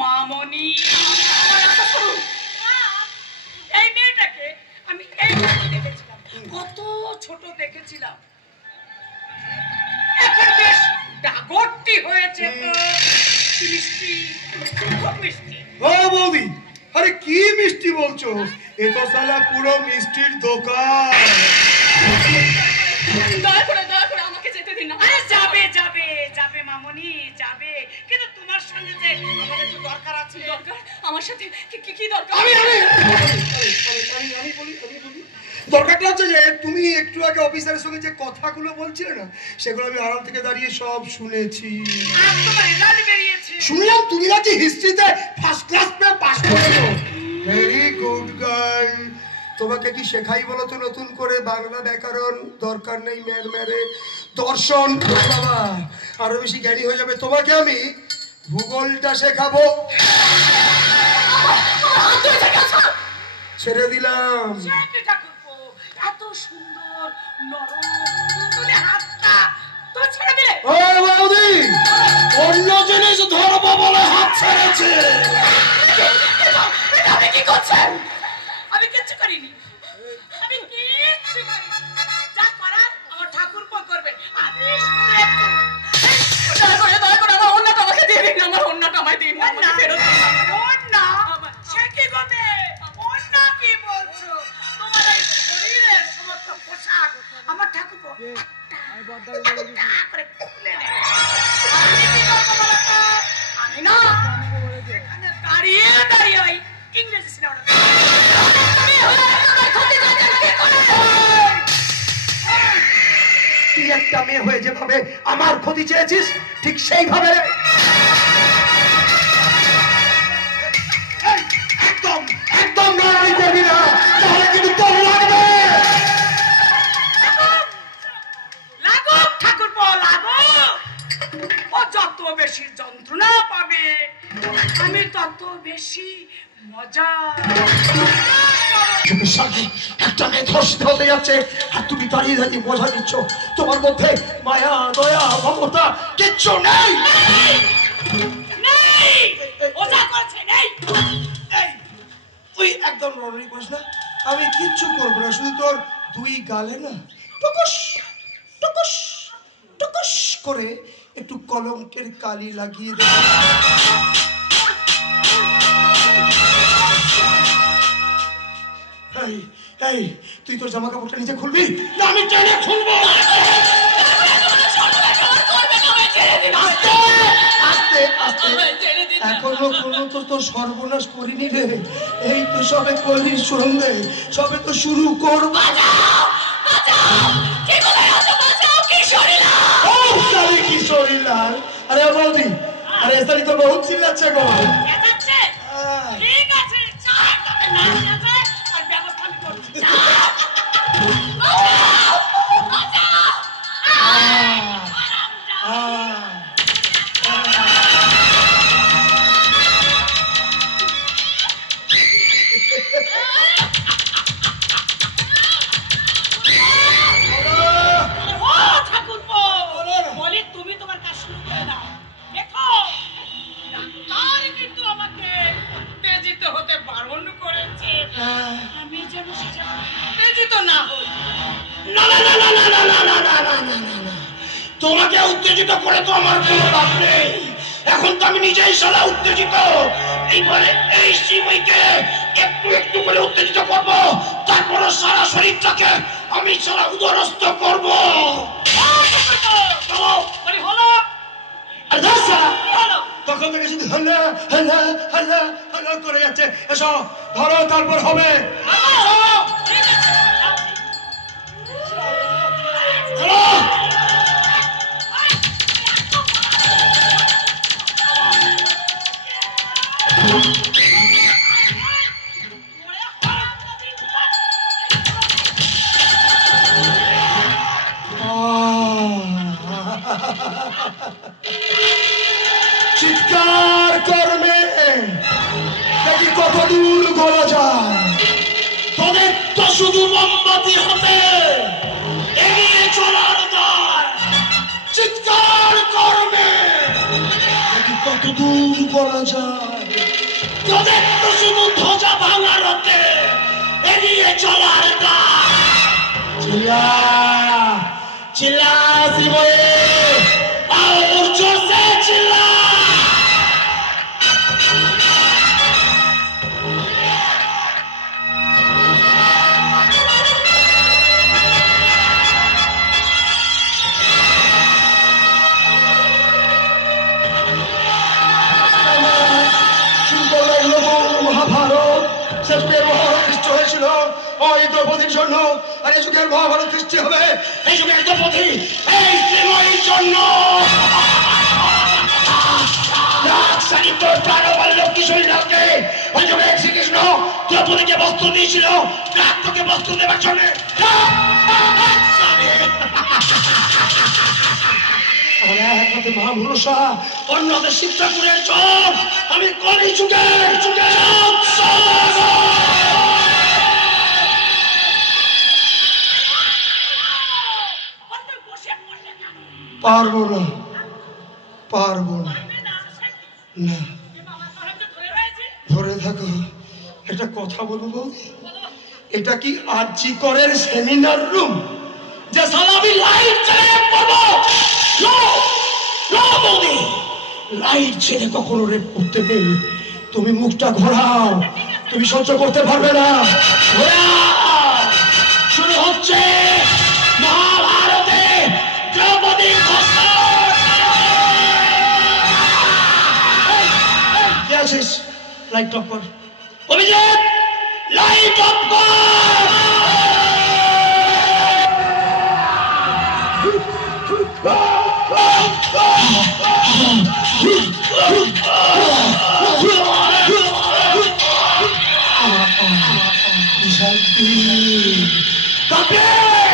মামনি। এই মেয়েটাকে আমি এই দেখেছিলাম, কত ছোট দেখেছিলাম, এখন বেশ ডাগরটি হয়েছে। মিষ্টি, খুব মিষ্টি। ও বৌদি, আরে কি মিষ্টি বলছো? এ তো সালা পুরো মিষ্টির দোকান। দয়া করে আমাকে যেতে দিন না। আরে যাবে যাবে যাবে মামনি, যাবে, কিন্তু তোমার সঙ্গে যে আমাদের একটু দরকার আছে। দরকার? আমার সাথে কি দরকার? আমি বলি। দরকারটা হচ্ছে যে তুমি একটু আগে অফিসারের সঙ্গে যে কথাগুলো বলছিলে না, সেগুলো আমি আড়াল থেকে দাঁড়িয়ে সব শুনেছি। শুনলাম তুমি নাকি হিস্ট্রিতে ফার্স্ট ক্লাস পেয়ে পাস করেছো। Very good girl. তোমাকে কি শেখাই বলো তো নতুন করে? বাংলা ব্যাকরণ দরকার নেই, মেরে দর্শন বাবা আরো বেশি জ্ঞানী হয়ে যাবে। তোমাকে আমি ভূগোলটা শেখাবো। ছেড়ে দিলাম। এত সুন্দর নরম তুলে হাতটা তো ছেড়ে দিলে। ও বৌদি, অন্য জিনিস ধরবো বলে হাত ছেড়েছে। আপনি কি করছেন? আমি কিচ্ছু করিনি, আমি কিচ্ছু করিনি। যা করার আমার ঠাকুরপো করবে। আমি দয়া করে আমার অন্যটা আমাকে দিয়ে দিন। আমার অন্যটা আমায় দিন। অন্যটা সে কি করবে? অন্য কি বলছো? তোমার এই শরীরের সমস্ত পোশাক আমার ঠাকুরপো একটা করে খুলে নেবে। আমি কি করবো বলতো? আমি না এখানে দাঁড়িয়ে ওই ইংরেজি সিনেমাটা তুই একটা মেয়ে হয়ে যেভাবে আমার ক্ষতি চেয়েছিস, ঠিক সেইভাবে একদম লড়াই করবি না, তাহলে কিন্তু তোর লাগবে। লাগুক ঠাকুরপো, লাগুক। ও যত বেশি যন্ত্রণা পাবে আমি তত বেশি মজা। একটা মেয়ে ধর্ষিত হতে যাচ্ছে আর তুমি দাঁড়িয়ে মজা দিচ্ছ। তোমার মধ্যে মায়া, দয়া, মমতা কিচ্ছু নেই। তুই একদম লড়াই করিস না, আমি কিচ্ছু করবো না। শুধু তোর দুই গালে না টুকুস টুকুস টুকুস করে একটু কলঙ্কের কালি লাগিয়ে দেব। এই তুই তোর জামা কাপড়টা নিচে খুলবি না আমি টেনে খুলবো? এখনো কোনো তো তোর সর্বনাশ করিনি রে। এই তো সবে কলি সন্ধে, সবে তো শুরু করবো। কিশোরীলাল, আরে বৌদি, আরে এসারি তো বহুত চিল্লাচ্ছে গো। ঠিক আছে, ব্যবস্থা আমি করছি। তোমাকে উত্তেজিত করে তো আমার কোনো লাভ নেই। এখন তো আমি নিজেই সারা উত্তেজিত। এইবারে এই সিমইকে একটু একটু করে উত্তেজিত করব, তারপর সারা শরীরটাকে আমি সারা উদরস্থ করব। তখন থেকে শুধু হাল্লা হাল্লা হাল্লা হাল্লা করে যাচ্ছে। এসো ধরো, তারপর হবে। চিৎকার করবে, দেখি কত দূর গলা যায়। তোদের তো শুধু মোমবাতি হাতে এগিয়ে চলার দায়। চিৎকার করবে, দেখি কত কত দূর করা যায়। তোদের তো শুধু ধ্বজা ভাঙা রতে এগিয়ে চলার কাজ। চিল্লা চিল্লা শ্রীময়ে আর জোরসে চিল্লা। মহাভারত শেষের মহাভারত সৃষ্টি হয়েছিল ওই দ্রৌপদীর জন্য, আর এই যুগের মহাভারত সৃষ্টি হবে এই যুগের দ্রৌপদী এই শ্রীময়ীর জন্য। শ্রীকৃষ্ণ দ্রৌপদীকে বস্ত্র দিয়েছিল, তোকে বস্ত্র দেওয়ার জন্য। মহাপুরুষা অন্যদের শিক্ষা করে চল, আমি কলি যুগের পারবো না, পারবো না। না ধরে থাকো, একটা কথা বলবো। এটা কি আরজি করের সেমিনার রুম যে সালামি লাইট জ্বালিয়ে পড়বো? লাইট ছেড়ে কখনো রেপ করতে নেই। তুমি মুখটা ঘোরাও, তুমি সহ্য করতে পারবে না। শুরু হচ্ছে মহাভারতে দ্রৌপদী আছিস। লাইট অফ কর অভিজিৎ, লাইট অফ কর।